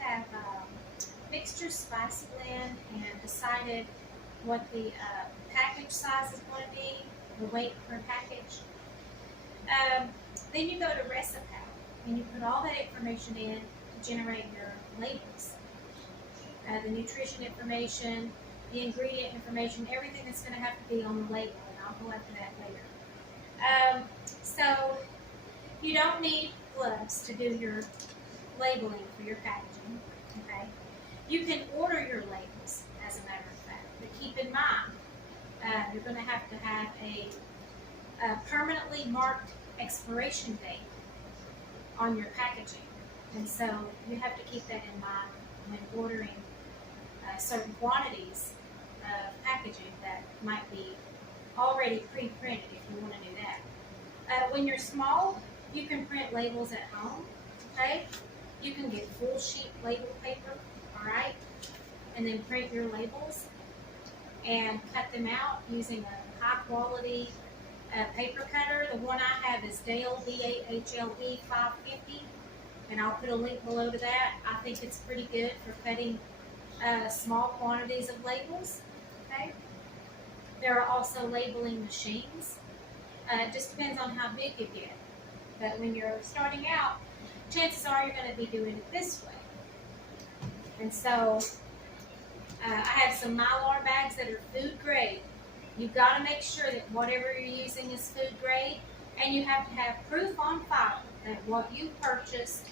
have mixed your spice blend and decided what the package size is going to be, the weight per package, then you go to recipal and you put all that information in to generate your labels. The nutrition information, the ingredient information, everything that's going to have to be on the label, and I'll go after that later. So you don't need gloves to do your labeling for your packaging. Okay, you can order your labels, as a matter of fact, but keep in mind you're going to have a permanently marked expiration date on your packaging, and so you have to keep that in mind when ordering certain quantities of packaging that might be already pre-printed if you want to do that. When you're small, you can print labels at home. Okay, you can get full sheet label paper, all right, and then print your labels and cut them out using a high quality paper cutter. The one I have is Dale DAHLE 550, and I'll put a link below to that. I think it's pretty good for cutting small quantities of labels. Okay, there are also labeling machines. It just depends on how big you get, but when you're starting out, chances are you're going to be doing it this way. And so I have some Mylar bags that are food grade. You've got to make sure that whatever you're using is food grade, and you have to have proof on file that what you purchased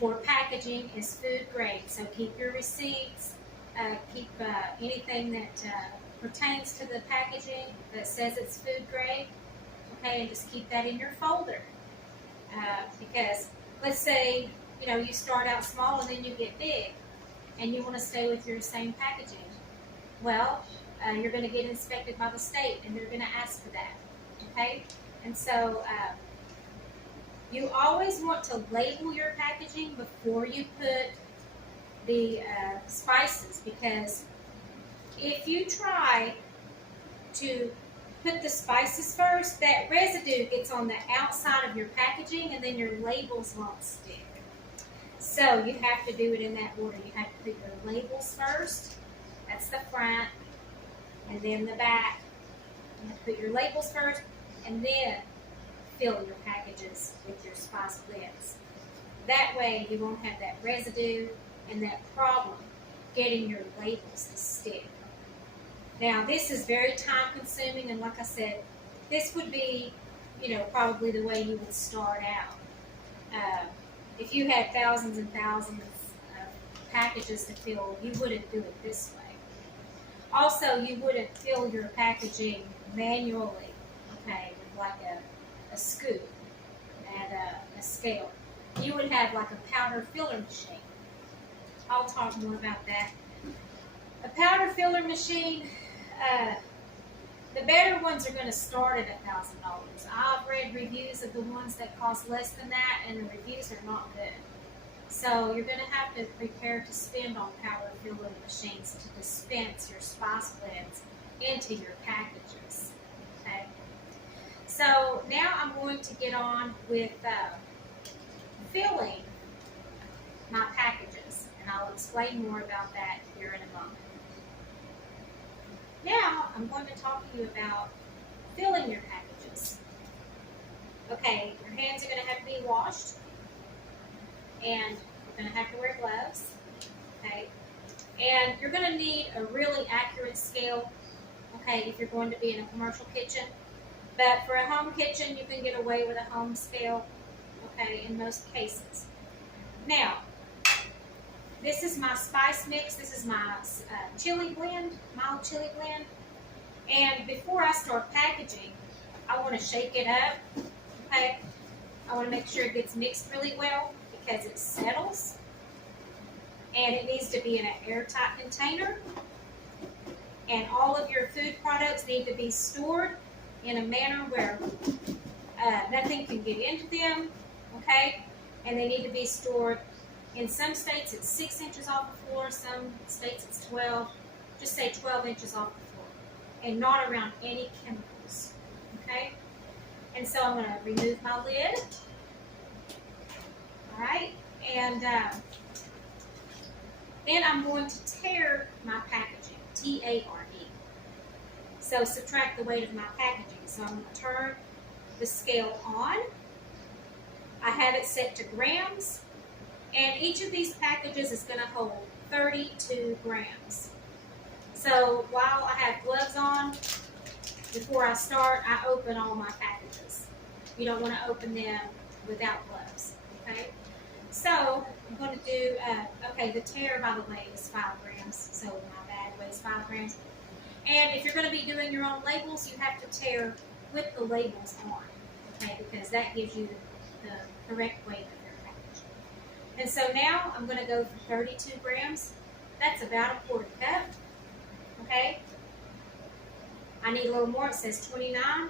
for packaging is food grade. So keep your receipts, keep anything that pertains to the packaging that says it's food grade, okay, and just keep that in your folder. Because let's say, you start out small and then you get big, and you want to stay with your same packaging. Well, you're going to get inspected by the state, and they're going to ask for that, okay? And so you always want to label your packaging before you put the spices, because if you try to put the spices first, that residue gets on the outside of your packaging, and then your labels won't stick. So you have to do it in that order. You have to put your labels first. That's the front, and then the back. You have to put your labels first, and then fill your packages with your spice blends. That way you won't have that residue and that problem getting your labels to stick. Now, this is very time consuming, and like I said, this would be, probably the way you would start out. If you had thousands and thousands of packages to fill, you wouldn't do it this way. Also, you wouldn't fill your packaging manually, okay, with like a scoop and a scale. You would have like a powder filler machine. I'll talk more about that. A powder filler machine, the better ones are going to start at $1,000. I've read reviews of the ones that cost less than that, and the reviews are not good. So you're going to have to prepare to spend on powder filler machines to dispense your spice blends into your packages. Okay. So now I'm going to get on with filling my packages, and I'll explain more about that here in a moment. Now I'm going to talk to you about filling your packages. Okay, your hands are going to have to be washed, and you're going to have to wear gloves. Okay, and you're going to need a really accurate scale. Okay, if you're going to be in a commercial kitchen, but for a home kitchen, you can get away with a home scale. Okay, in most cases. Now, this is my spice mix. This is my chili blend, mild chili blend. And before I start packaging, I want to shake it up. Okay, I want to make sure it gets mixed really well because it settles. And it needs to be in an airtight container. And all of your food products need to be stored in a manner where nothing can get into them. Okay, and they need to be stored. In some states, it's 6 inches off the floor. Some states, it's 12. Just say 12 inches off the floor, and not around any chemicals. Okay? And so I'm going to remove my lid. All right? And Then I'm going to tare my packaging, T-A-R-E. So subtract the weight of my packaging. So I'm going to turn the scale on. I have it set to grams, and each of these packages is going to hold 32 grams. So while I have gloves on, before I start, I open all my packages. You don't want to open them without gloves, okay? So I'm going to do, okay, the tare, by the way, is 5 grams, so my bag weighs 5 grams. And if you're going to be doing your own labels, you have to tare with the labels on, okay, because that gives you the correct weight of your package. And so now I'm going to go for 32 grams. That's about a quarter cup, okay? I need a little more. It says 29.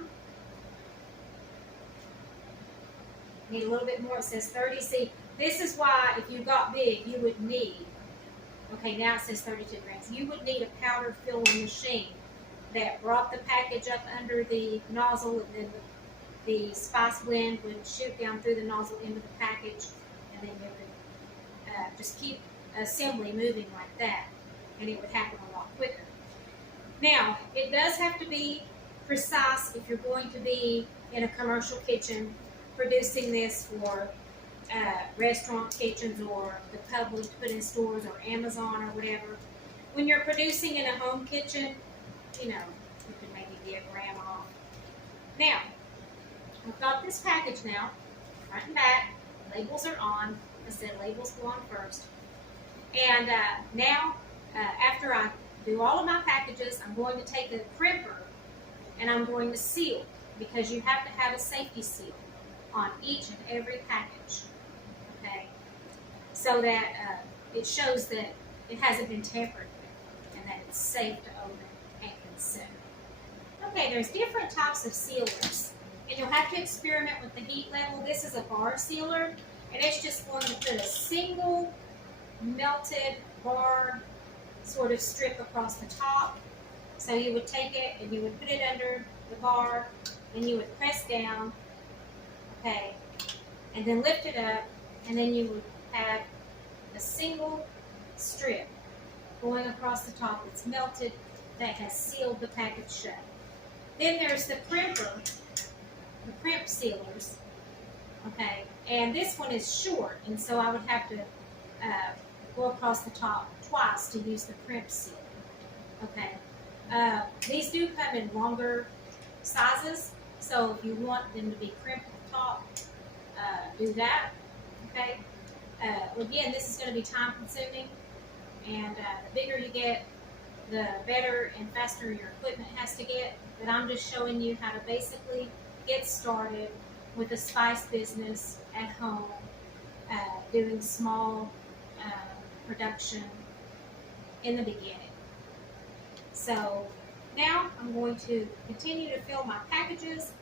Need a little bit more. It says 30. See, this is why if you got big, you would need, okay, now it says 32 grams. You would need a powder filling machine that brought the package up under the nozzle, and then the spice blend would shoot down through the nozzle into the package, and then you would just keep assembly moving like that, and it would happen a lot quicker. Now, it does have to be precise if you're going to be in a commercial kitchen producing this for restaurant kitchens or the public to put in stores or Amazon or whatever. When you're producing in a home kitchen, you know, you can maybe be a gram off. Now, I've got this package now, front and back. Labels are on. I said labels go on first. And now, after I do all of my packages, I'm going to take a crimper and I'm going to seal, because you have to have a safety seal on each and every package, okay? So that it shows that it hasn't been tampered with and that it's safe to open and consume. Okay, there's different types of sealers, and you'll have to experiment with the heat level. This is a bar sealer, and it's just going to put a single melted bar sort of strip across the top. So you would take it and you would put it under the bar and you would press down, okay, and then lift it up, and then you would have a single strip going across the top that's melted, that has sealed the package shut. Then there's the crimper, the crimp sealers, okay, and this one is short, and so I would have to go across the top twice to use the crimp sealer, okay. These do come in longer sizes, so if you want them to be crimped at the top, do that, okay. Again, this is going to be time consuming, and the bigger you get, the better and faster your equipment has to get, but I'm just showing you how to basically get started with a spice business at home, doing small production in the beginning. So now I'm going to continue to fill my packages,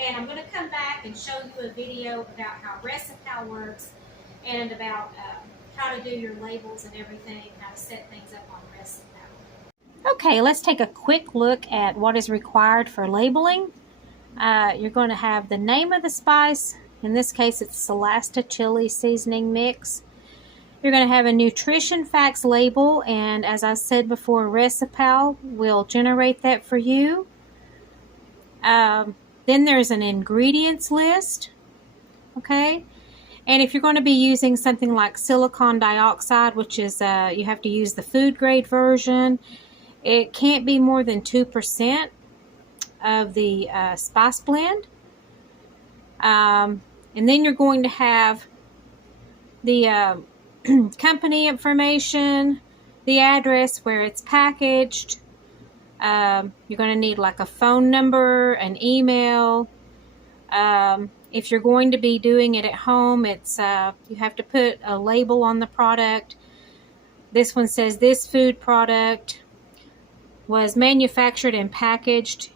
and I'm going to come back and show you a video about how recipal works and about how to do your labels and everything, how to set things up on recipal. Okay, let's take a quick look at what is required for labeling. You're going to have the name of the spice. In this case, it's solasta chili seasoning mix. You're going to have a nutrition facts label, and as I said before, recipal will generate that for you. Then there's an ingredients list, okay? And if you're going to be using something like silicon dioxide, which is, you have to use the food grade version, it can't be more than 2% of the spice blend. And then you're going to have the company information, the address where it's packaged. You're going to need like a phone number, an email. If you're going to be doing it at home, it's you have to put a label on the product. This one says this food product was manufactured and packaged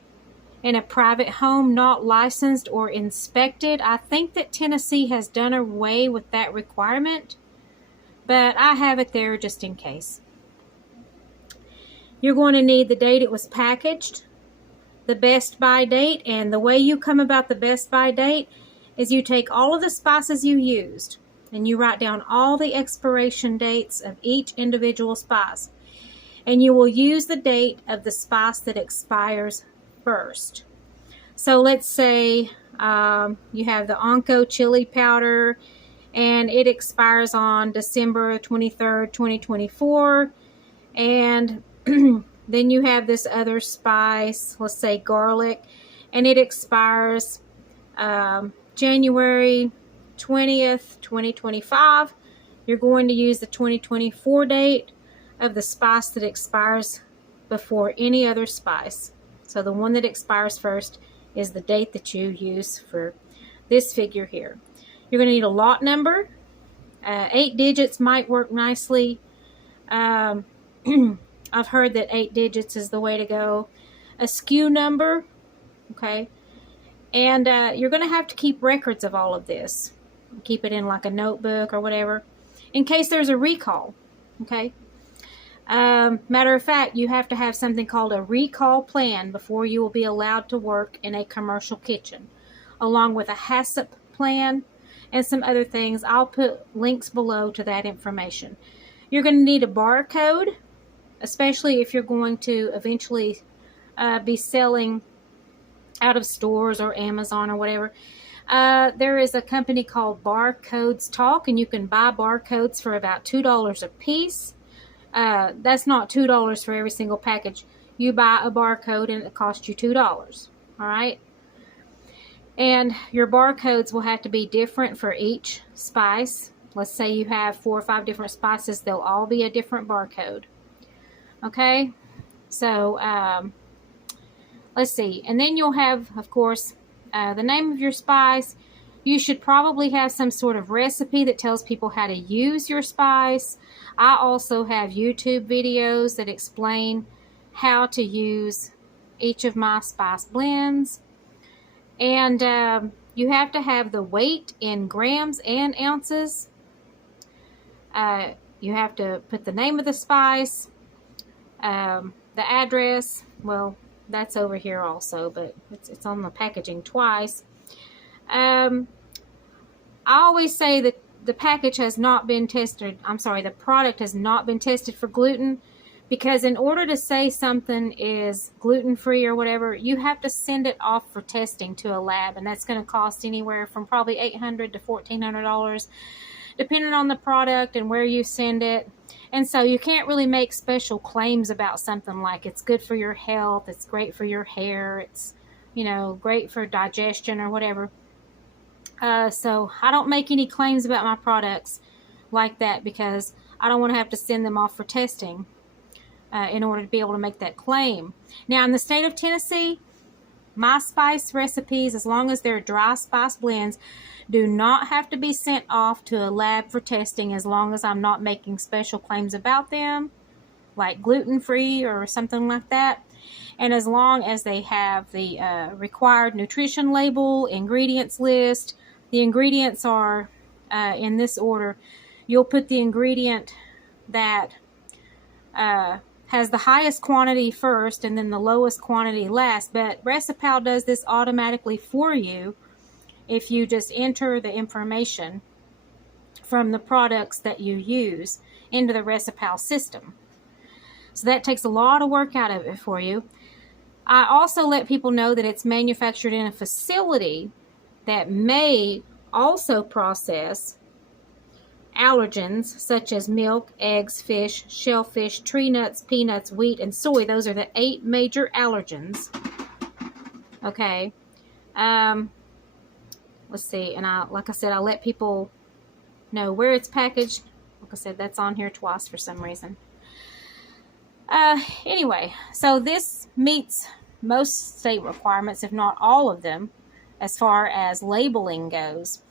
in a private home not licensed or inspected. I think that Tennessee has done away with that requirement, but I have it there just in case. You're going to need the date it was packaged, the best by date, and the way you come about the best by date is you take all of the spices you used, and you write down all the expiration dates of each individual spice. And you will use the date of the spice that expires first. So let's say you have the Onco chili powder, and it expires on December 23rd, 2024. And then you have this other spice, let's say garlic, and it expires January 20th, 2025. You're going to use the 2024 date of the spice that expires before any other spice. So the one that expires first is the date that you use for this figure here. You're going to need a lot number. 8 digits might work nicely. I've heard that 8 digits is the way to go. A SKU number, okay? And you're going to have to keep records of all of this. Keep it in like a notebook or whatever, in case there's a recall, okay? Matter of fact, you have to have something called a recall plan before you will be allowed to work in a commercial kitchen, along with a HACCP plan and some other things. I'll put links below to that information. You're going to need a barcode, especially if you're going to eventually be selling out of stores or Amazon or whatever. There is a company called Barcodes Talk, and you can buy barcodes for about $2 a piece. That's not $2 for every single package. You buy a barcode and it costs you $2. All right. And your barcodes will have to be different for each spice. Let's say you have 4 or 5 different spices. They'll all be a different barcode. Okay. So, let's see. And then you'll have, of course, the name of your spice. You should probably have some sort of recipe that tells people how to use your spice. I also have YouTube videos that explain how to use each of my spice blends. And you have to have the weight in grams and ounces. You have to put the name of the spice, the address. Well, that's over here also, but it's on the packaging twice. I always say that the package has not been tested. I'm sorry, the product has not been tested for gluten, because in order to say something is gluten-free or whatever, you have to send it off for testing to a lab, and that's going to cost anywhere from probably $800 to $1,400, depending on the product and where you send it. And so you can't really make special claims about something like it's good for your health, it's great for your hair, it's, you know, great for digestion or whatever. So I don't make any claims about my products like that, because I don't want to have to send them off for testing in order to be able to make that claim. Now, in the state of Tennessee, my spice recipes, as long as they're dry spice blends, do not have to be sent off to a lab for testing, as long as I'm not making special claims about them, like gluten-free or something like that. And as long as they have the required nutrition label, ingredients list. The ingredients are in this order. You'll put the ingredient that has the highest quantity first and then the lowest quantity last. But Recipal does this automatically for you if you just enter the information from the products that you use into the Recipal system. So that takes a lot of work out of it for you. I also let people know that it's manufactured in a facility that may also process allergens such as milk, eggs, fish, shellfish, tree nuts, peanuts, wheat, and soy. Those are the 8 major allergens. Okay. Let's see. And like I said, I let people know where it's packaged. Like I said, that's on here twice for some reason. Anyway, so this meets most state requirements, if not all of them, as far as labeling goes.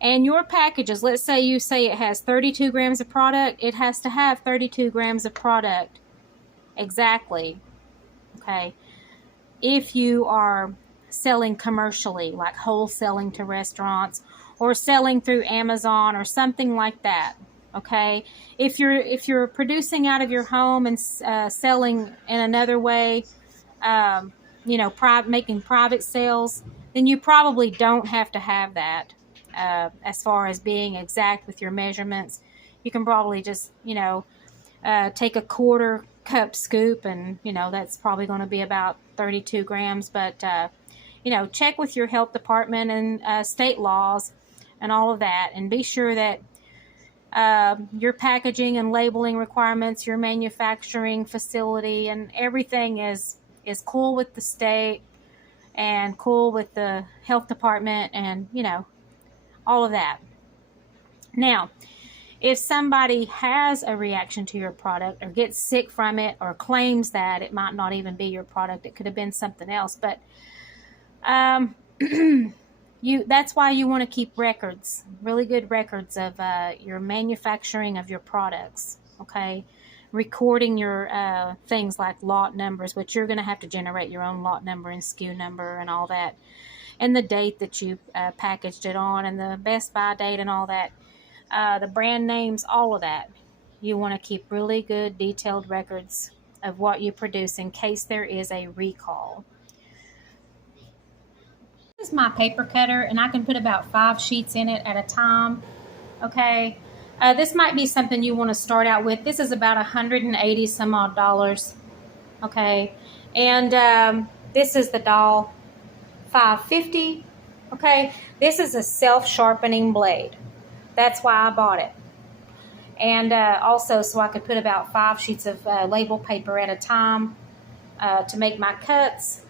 And your packages, let's say you say it has 32 grams of product, it has to have 32 grams of product exactly, okay? If you are selling commercially, like wholesaling to restaurants or selling through Amazon or something like that, okay? If you're producing out of your home and selling in another way, you know, making private sales, then you probably don't have to have that. as far as being exact with your measurements. You can probably just, take a quarter cup scoop, and, that's probably going to be about 32 grams. But, check with your health department and state laws and all of that, and be sure that your packaging and labeling requirements, your manufacturing facility, and everything is cool with the state and cool with the health department, and all of that. Now, if somebody has a reaction to your product or gets sick from it or claims that it might not even be your product, it could have been something else, but that's why you want to keep records, really good records of your manufacturing of your products, okay? Recording your things like lot numbers, which you're going to have to generate your own lot number and SKU number and all that, and the date that you packaged it on, and the best by date and all that, the brand names, all of that. You want to keep really good detailed records of what you produce in case there is a recall. This is my paper cutter, and I can put about 5 sheets in it at a time. Okay, this might be something you want to start out with. This is about $180 some odd dollars. Okay, and this is the doll, $5.50. Okay, this is a self-sharpening blade. That's why I bought it. And also so I could put about 5 sheets of label paper at a time to make my cuts.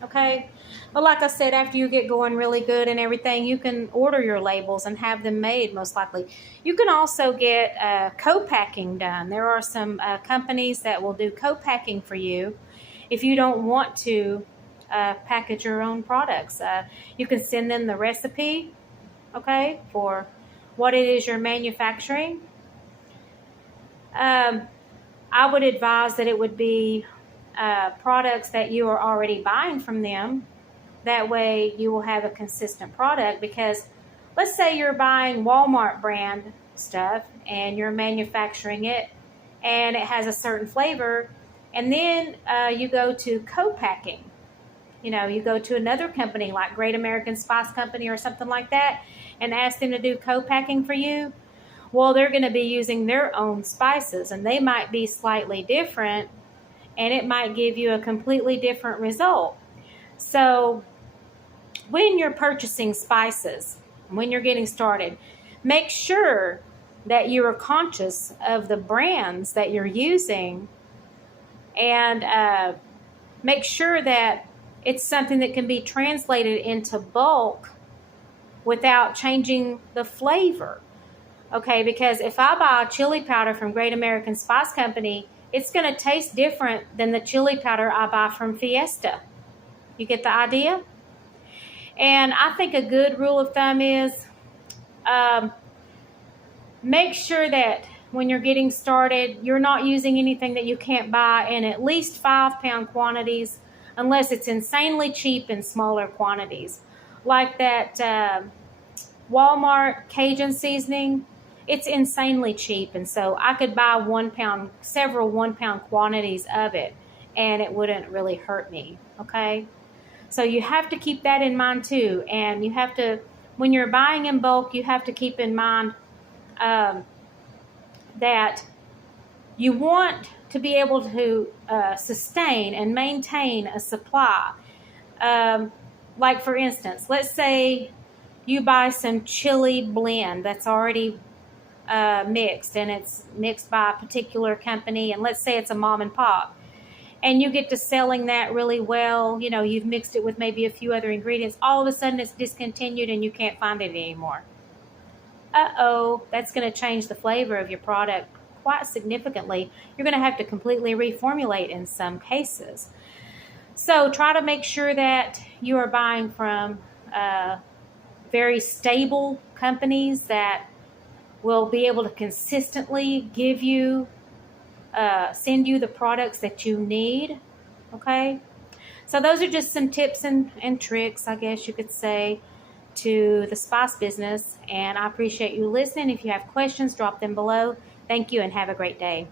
Okay, but like I said, after you get going really good and everything, you can order your labels and have them made, most likely. You can also get co-packing done. There are some companies that will do co-packing for you if you don't want to package your own products. You can send them the recipe, okay, for what it is you're manufacturing. I would advise that it would be products that you are already buying from them. That way you will have a consistent product, because let's say you're buying Walmart brand stuff and you're manufacturing it and it has a certain flavor, and then you go to co-packing. You go to another company like Great American Spice Company or something like that and ask them to do co-packing for you. Well, they're going to be using their own spices, and they might be slightly different, and it might give you a completely different result. So when you're purchasing spices, when you're getting started, make sure that you are conscious of the brands that you're using, and make sure that it's something that can be translated into bulk without changing the flavor. Okay, because if I buy chili powder from Great American Spice Company, it's going to taste different than the chili powder I buy from Fiesta. You get the idea? And I think a good rule of thumb is make sure that when you're getting started, you're not using anything that you can't buy in at least 5-pound quantities, unless it's insanely cheap in smaller quantities. Like that Walmart Cajun seasoning, it's insanely cheap, and so I could buy several 1-pound quantities of it, and it wouldn't really hurt me, okay? So you have to keep that in mind too, and you have to, when you're buying in bulk, you have to keep in mind that you want to be able to sustain and maintain a supply. Like for instance, let's say you buy some chili blend that's already mixed, and it's mixed by a particular company, and let's say it's a mom and pop, and you get to selling that really well. You've mixed it with maybe a few other ingredients. All of a sudden it's discontinued and you can't find it anymore. That's going to change the flavor of your product quite significantly. You're going to have to completely reformulate in some cases. So try to make sure that you are buying from very stable companies that will be able to consistently give you, send you the products that you need. Okay? So those are just some tips and tricks, I guess you could say, to the spice business. And I appreciate you listening. If you have questions, drop them below. Thank you and have a great day.